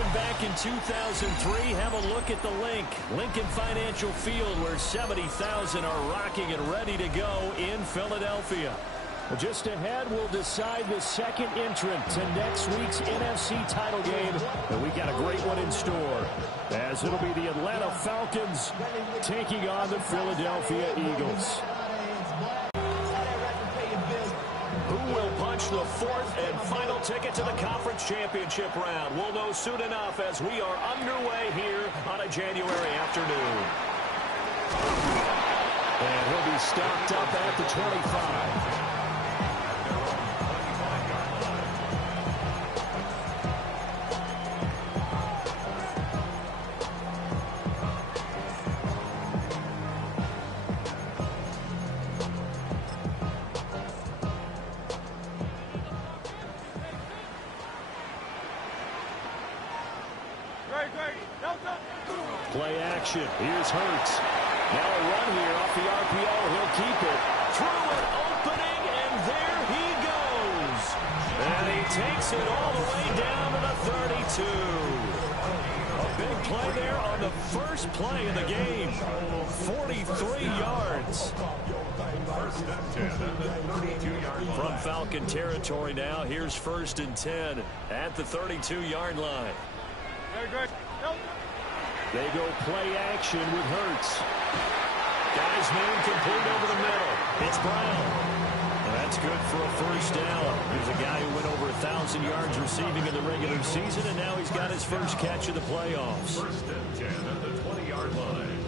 opened back in 2003. Have a look at the link. Lincoln Financial Field, where 70,000 are rocking and ready to go in Philadelphia. Well, just ahead, we'll decide the second entrant to next week's NFC title game. And we got a great one in store, as it'll be the Atlanta Falcons taking on the Philadelphia Eagles. Who will punch the fourth and final ticket to the conference championship round? We'll know soon enough as we are underway here on a January afternoon. And he'll be stopped up at the 25. Play action. Here's Hurts. Now a run here off the RPO. He'll keep it. Through an opening, and there he goes. And he takes it all the way down to the 32. A big play there on the first play of the game. 43 yards. From Falcon territory now. Here's 1st and 10 at the 32-yard line. They go play action with Hurts. Guys man complete over the middle. It's Brown. Well, that's good for a first down. Here's a guy who went over 1,000 yards receiving in the regular season, and now he's got his first catch of the playoffs. 1st and 10 at the 20-yard line.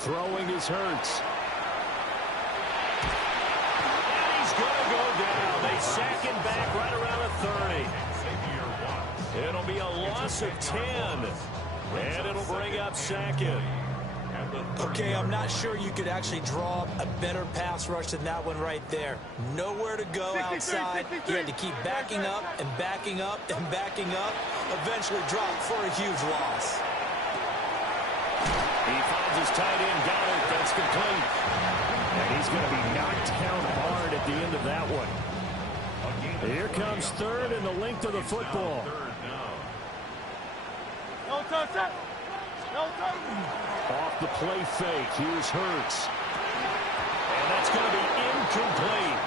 Throwing his Hurts. And he's going to go down. They sack him back right around the 30. It'll be a loss of 10. And it'll bring up 2nd. Okay, I'm not sure you could actually draw a better pass rush than that one right there. Nowhere to go outside. He had to keep backing up and backing up and backing up. Eventually dropped for a huge loss. He finds his tight end, got it, that's complete. And he's going to be knocked down hard at the end of that one. Here comes 3rd and the length of the football. Off the play fake, here's Hurts. And that's going to be incomplete.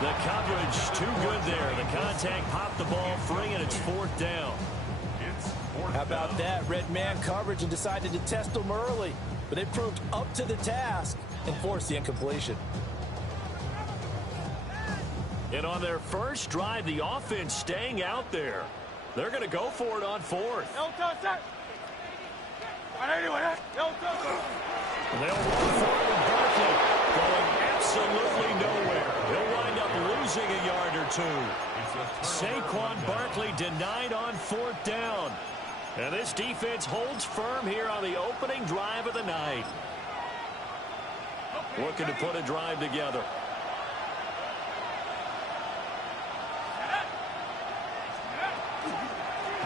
The coverage too good there. The contact popped the ball free, and it's 4th down. How about that? Red man coverage and decided to test them early. But they proved up to the task and forced the incompletion. And on their first drive, the offense staying out there. They're going to go for it on 4th. They'll run for it with Barkley, going absolutely nowhere. He'll wind up losing a yard or two. Saquon Barkley denied on 4th down. And this defense holds firm here on the opening drive of the night. Looking to put a drive together.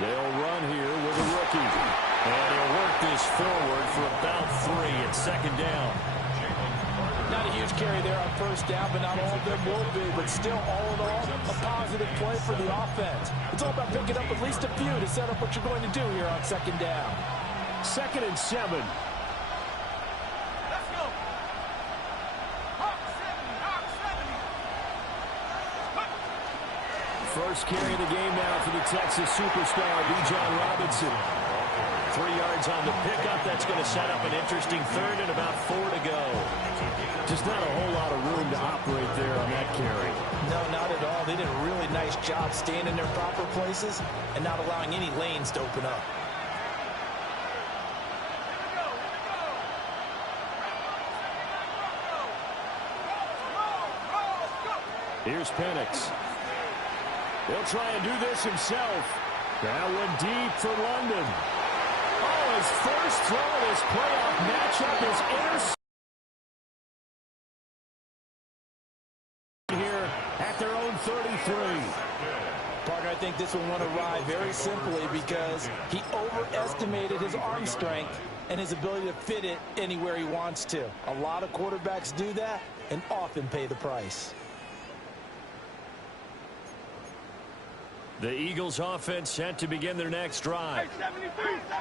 They'll run here with a rookie. And he'll work this forward for about 3 at 2nd down. Not a huge carry there on 1st down, but not all of them will be. But still, all in all, a positive play for the offense. It's all about picking up at least a few to set up what you're going to do here on 2nd down. 2nd and 7. First carry of the game now for the Texas superstar, Bijan Robinson. 3 yards on the pickup. That's going to set up an interesting 3rd and about 4 to go. Just not a whole lot of room to operate there on that carry. No, not at all. They did a really nice job staying in their proper places and not allowing any lanes to open up. Here's Penix. He'll try and do this himself. That one deep for London. Oh, his first throw of this playoff matchup is intercepted here at their own 33. Parker, I think this one won a ride very simply because he overestimated his arm strength and his ability to fit it anywhere he wants to. A lot of quarterbacks do that and often pay the price. The Eagles offense set to begin their next drive.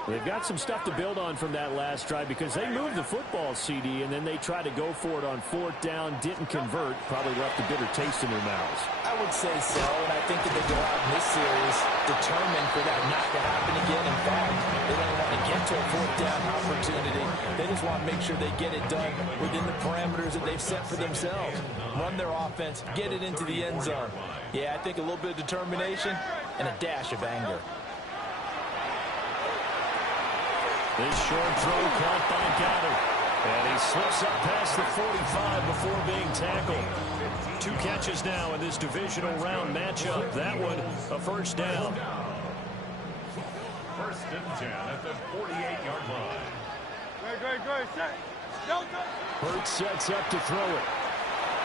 They've got some stuff to build on from that last drive because they moved the football, CD, and then they tried to go for it on 4th down, didn't convert, probably left a bitter taste in their mouths. I would say so, and I think that they go out in this series determined for that not to happen again. In fact, they don't want to get to a 4th down opportunity. They just want to make sure they get it done within the parameters that they've set for themselves. Run their offense, get it into the end zone. Yeah, I think a little bit of determination and a dash of anger. This short throw caught by Goddard. And he slips up past the 45 before being tackled. 2 catches now in this divisional round matchup. That one, a first down. First and 10 at the 48-yard line. Hurts sets up to throw it.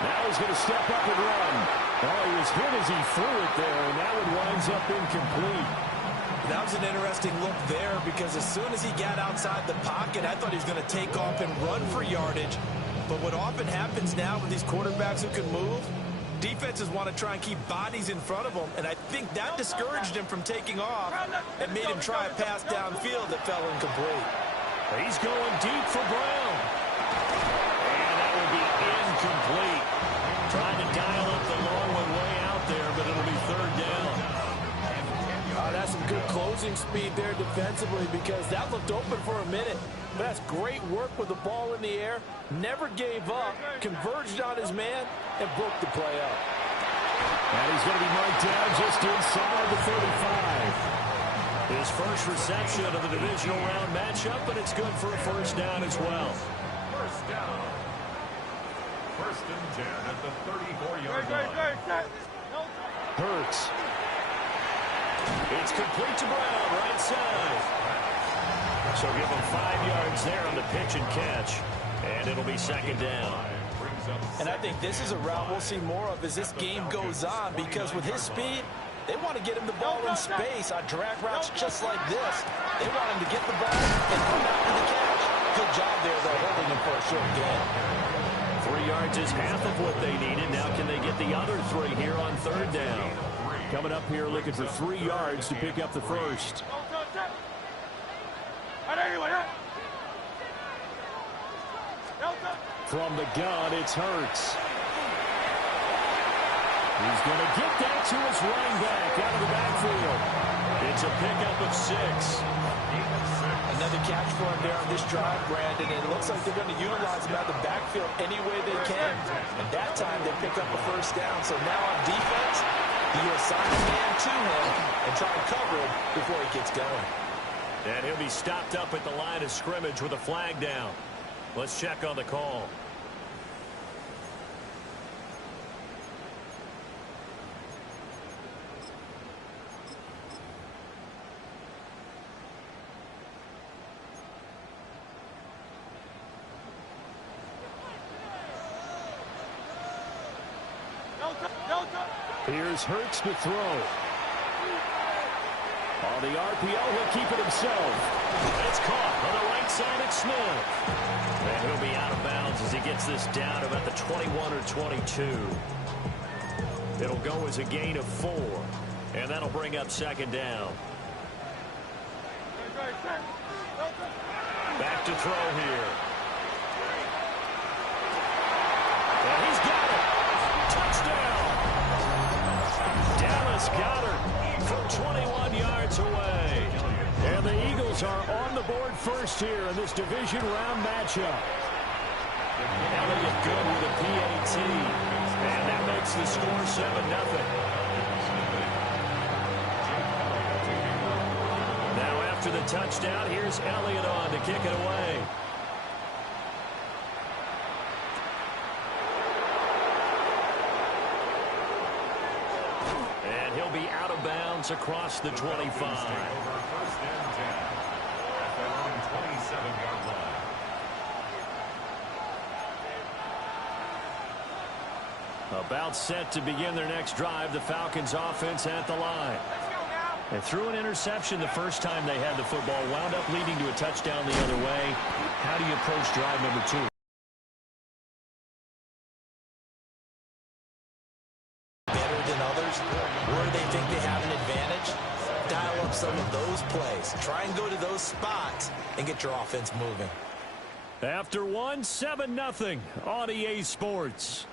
Now he's going to step up and run. Oh, he was hit as he threw it there, and that one winds up incomplete. That was an interesting look there because as soon as he got outside the pocket, I thought he was going to take off and run for yardage. But what often happens now with these quarterbacks who can move, defenses want to try and keep bodies in front of them, and I think that discouraged him from taking off and made him try a pass downfield that fell incomplete. He's going deep for Brown. And that will be incomplete. Trying to dial up the long one way out there, but it'll be 3rd down. That's some good closing speed there defensively because that looked open for a minute. But that's great work with the ball in the air. Never gave up, converged on his man, and broke the play up. And he's going to be marked down just inside the 35. His first reception of the divisional round matchup, but it's good for a first down as well. First down. First and 10 at the 34-yard line. Hurts. It's complete to Brown, right side. So give him 5 yards there on the pitch and catch. And it'll be 2nd down. And I think this is a route we'll see more of as this game goes on because with his speed, they want to get him the ball in space on drag routes just like this. They want him to get the ball and come after the catch. Good job there, though, holding him for a short gain. 3 yards is half of what they needed. Now can they get the other 3 here on 3rd down? Coming up here looking for 3 yards to pick up the first. From the gun, it's Hurts. He's going to get that to his running back out of the backfield. It's a pickup of 6. Another catch for him there on this drive, Brandon. And it looks like they're going to utilize him out of the backfield any way they can. And that time they pick up a first down. So now on defense, you assign a man to him and try and cover him before he gets going. And he'll be stopped up at the line of scrimmage with a flag down. Let's check on the call. Here's Hurts to throw. On the RPO, he'll keep it himself. It's caught on the right side at Smith. And he'll be out of bounds as he gets this down about the 21 or 22. It'll go as a gain of 4. And that'll bring up 2nd down. Back to throw here. And he's got it. Touchdown. Dallas Goedert from 21 yards away. And the Eagles are on the board first here in this division round matchup. Elliott good with a PAT. And that makes the score 7-0. Now after the touchdown, here's Elliott on to kick it away. And he'll be out of bounds across the 25. First and 10 at their own 27-yard line. About set to begin their next drive. The Falcons offense at the line. They threw an interception the first time they had the football, wound up leading to a touchdown the other way. How do you approach drive number 2? Better than others, where they think they have an advantage, dial up some of those plays. Try and go to those spots and get your offense moving. After one, 7-0 on EA Sports.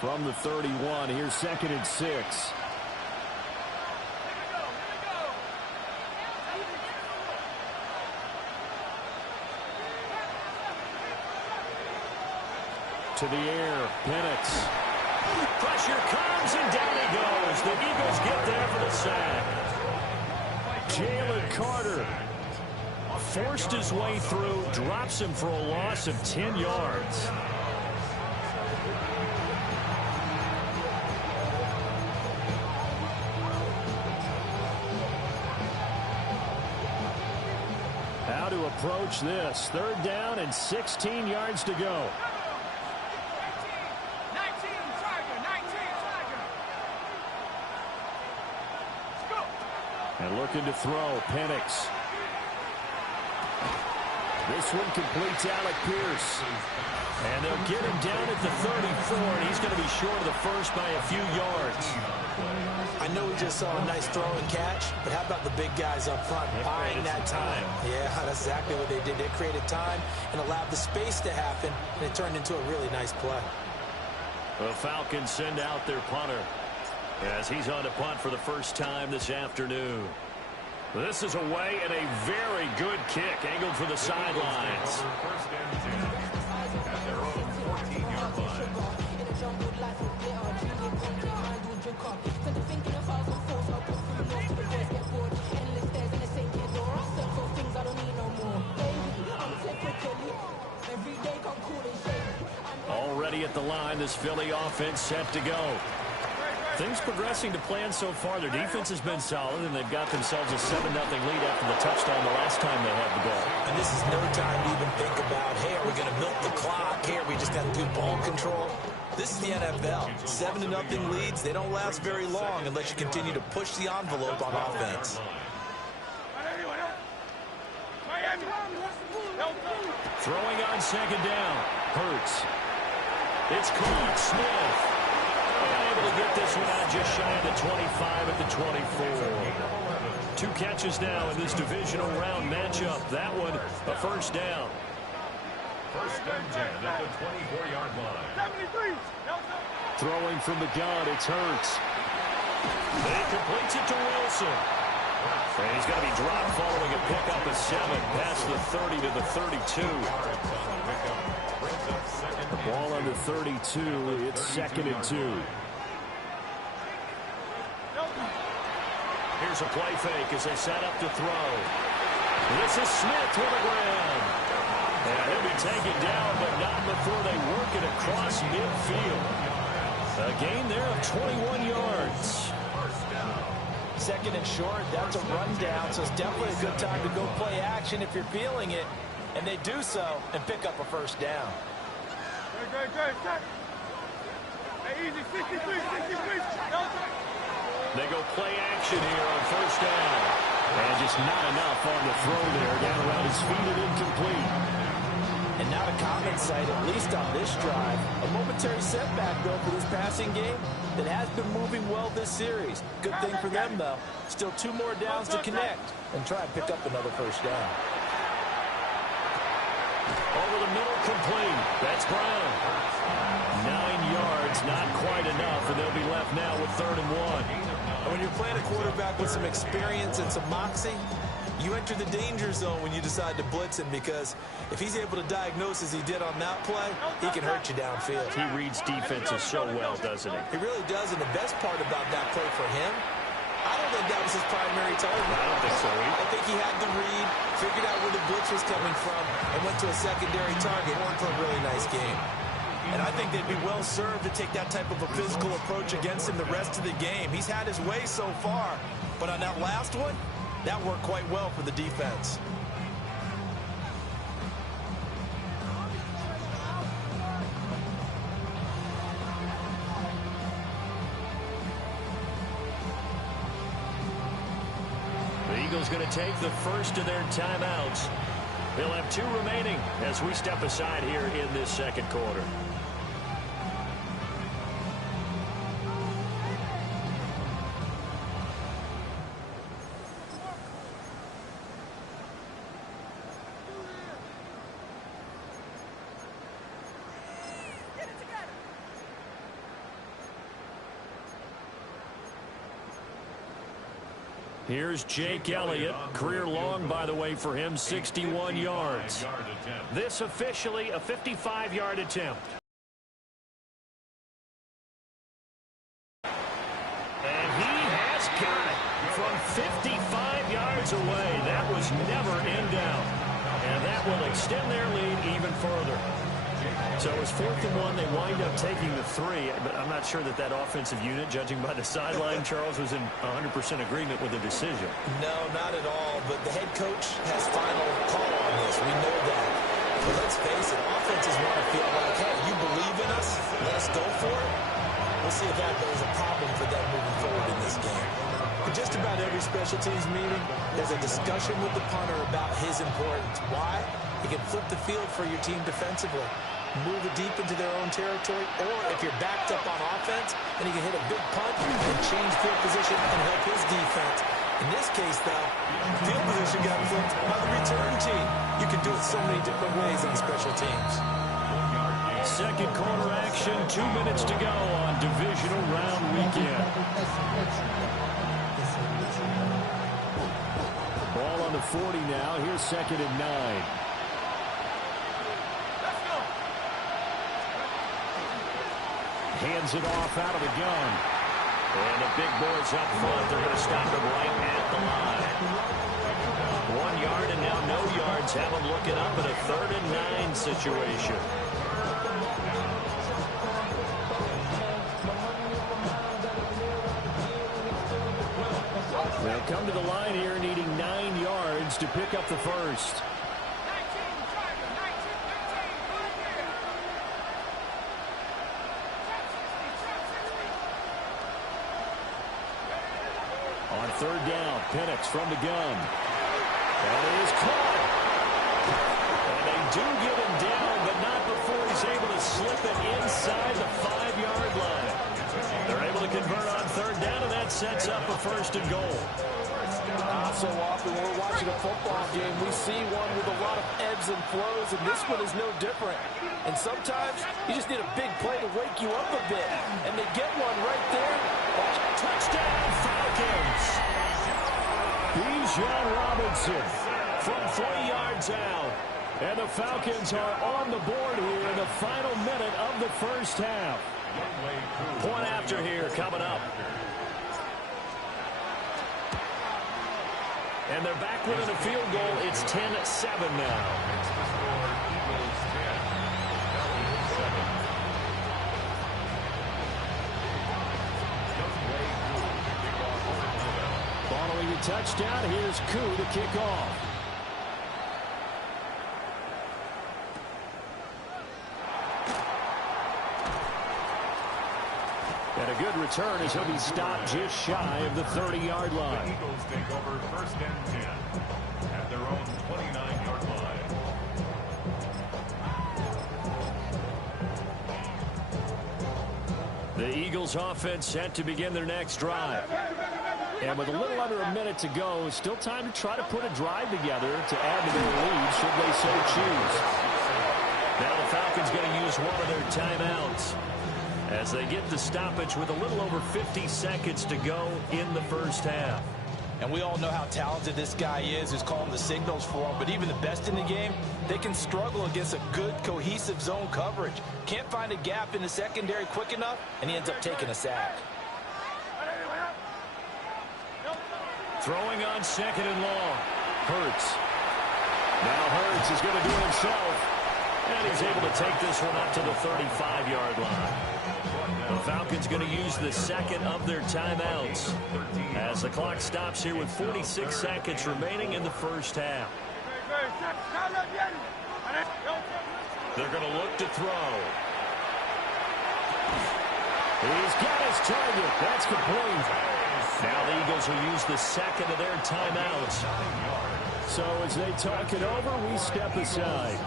From the 31, here's 2nd and 6. To the air, Penix. Pressure comes, and down he goes. The Eagles get there for the sack. Jalen Carter forced his way through, drops him for a loss of 10 yards. How to approach this? 3rd down and 16 yards to go. And looking to throw, Penix. This one completes Alec Pierce. And they'll get him down at the 34, and he's going to be short of the first by a few yards. I know we just saw a nice throw and catch, but how about the big guys up front buying that time? Yeah, that's exactly what they did. They created time and allowed the space to happen, and it turned into a really nice play. The Falcons send out their punter as he's on to punt for the first time this afternoon. This is away and a very good kick angled for the sidelines. First and 10 at their own 14-yard line. Already at the line, this Philly offense set to go. Things progressing to plan so far. Their defense has been solid, and they've got themselves a 7-0 lead after the touchdown the last time they had the ball. And this is no time to even think about, hey, are we going to milk the clock? Hey, are we just going to do ball control? This is the NFL. 7-0 leads, they don't last very long unless you continue to push the envelope on offense. Throwing on 2nd down. Hurts. It's caught. Smith. Able to get this one out just shy of the 25 at the 24. 2 catches now in this divisional round matchup. That one, a first down. First and 10 at the 24-yard line. Throwing from the gun, it's Hurts. He completes it to Wilson. And he's going to be dropped following a pickup of 7 past the 30 to the 32. Ball on the 32. It's 2nd and 2. Here's a play fake as they set up to throw. This is Smith to the ground. And he'll be taken down, but not before they work it across midfield. A gain there of 21 yards. 2nd and short, that's a rundown, so it's definitely a good time to go play action if you're feeling it. And they do so and pick up a first down. They go play action here on first down. And just not enough on the throw there. Down around his feet and incomplete. And not a common sight, at least on this drive. A momentary setback, though, for this passing game that has been moving well this series. Good thing for them, though. Still 2 more downs to connect and try and pick up another first down. Over the middle, complete. That's Brown. 9 yards, not quite enough, and they'll be left now with 3rd and 1. And when you're playing a quarterback with some experience and some moxie, you enter the danger zone when you decide to blitz him, because if he's able to diagnose as he did on that play, he can hurt you downfield. He reads defenses so well, doesn't he? He really does, and the best part about that play for him, I don't think that was his primary target. I don't think so either. I think he had the read, figured out where the blitz was coming from, and went to a secondary target for a really nice game. And I think they'd be well served to take that type of a physical approach against him the rest of the game. He's had his way so far, but on that last one, that worked quite well for the defense. Eagles going to take the first of their timeouts. They'll have 2 remaining as we step aside here in this second quarter. Here's Jake Elliott. Career long, by the way, for him, 61 yards. This officially a 55-yard attempt. And he has got it from 55 yards away. That was never in doubt. And that will extend their lead even further. So it was 4th and 1. They wind up taking the 3, but I'm not sure that that offensive unit, judging by the sideline, Charles, was in 100% agreement with the decision. No, not at all, but the head coach has final call on this. We know that. But let's face it, offenses want to feel like, hey, you believe in us, let us go for it. We'll see if that is a problem for them moving forward in this game. In just about every special teams meeting, there's a discussion with the punter about his importance. Why? He can flip the field for your team defensively, move it deep into their own territory, or if you're backed up on offense, then he can hit a big punt and change field position and help his defense. In this case, though, field position got flipped by the return team. You can do it so many different ways on special teams. Second quarter action, 2 minutes to go on divisional round weekend. Ball on the 40 now. Here's 2nd and 9. Hands it off out of the gun. And the big boys up front. They're going to stop him right at the line. 1 yard and now no yards. Have them looking up at a 3rd and 9 situation. They'll come to the line here needing 9 yards to pick up the first. On 3rd down, Penix from the gun. That is caught. And they do get him down, but not before he's able to slip it inside the 5-yard line. They're able to convert on 3rd down, and that sets up a 1st and goal. So often when we're watching a football game, we see one with a lot of ebbs and flows, and this one is no different. And sometimes you just need a big play to wake you up a bit, and they get one right there. Touchdown, Falcons! Bijan Robinson from 3 yards out. And the Falcons are on the board here in the final minute of the first half. Point after here coming up. And they're back within a field goal. It's 10-7 now. Following the touchdown, here's Koo to kick off. And a good return as he'll be stopped just shy of the 30-yard line. The Eagles take over 1st and 10 at their own 29-yard line. The Eagles offense set to begin their next drive. And with a little under a minute to go, still time to try to put a drive together to add to their lead should they so choose. Now the Falcons going to use one of their timeouts as they get the stoppage with a little over 50 seconds to go in the first half. And we all know how talented this guy is who's calling the signals for him. But even the best in the game, they can struggle against a good, cohesive zone coverage. Can't find a gap in the secondary quick enough, and he ends up taking a sack. Throwing on 2nd and long. Hurts. Now Hurts is going to do it himself. And he's able to take this one up to the 35-yard line. The Falcons going to use the second of their timeouts as the clock stops here with 46 seconds remaining in the first half. They're going to look to throw. He's got his target. That's complete. Now the Eagles will use the second of their timeouts. So as they talk it over, we step aside.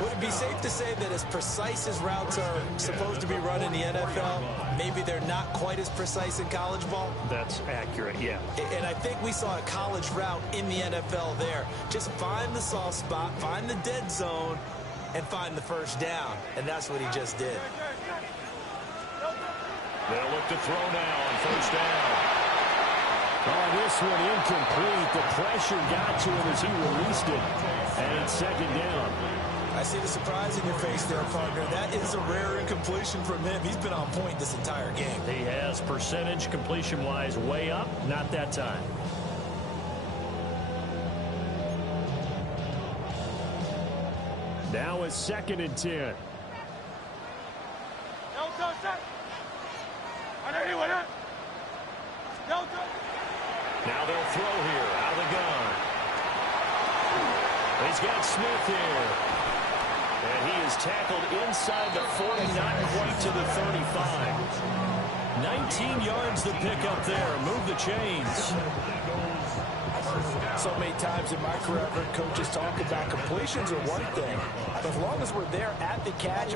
Would it be safe to say that as precise as routes are supposed to be run in the NFL, maybe they're not quite as precise in college ball? That's accurate, yeah. And I think we saw a college route in the NFL there. Just find the soft spot, find the dead zone, and find the first down. And that's what he just did. They'll look to throw now on first down. Oh, this one incomplete. The pressure got to him as he released it. And it's second down. I see the surprise in your face there, partner. That is a rare incompletion from him. He's been on point this entire game. He has percentage completion-wise way up. Not that time. Now it's 2nd and 10. Now they'll throw here out of the gun. He's got Smith here. And he is tackled inside the 40, not quite to the 35. 19 yards to pick up there. Move the chains. So many times in my career, I've heard coaches talk about completions are one thing. But as long as we're there at the catch,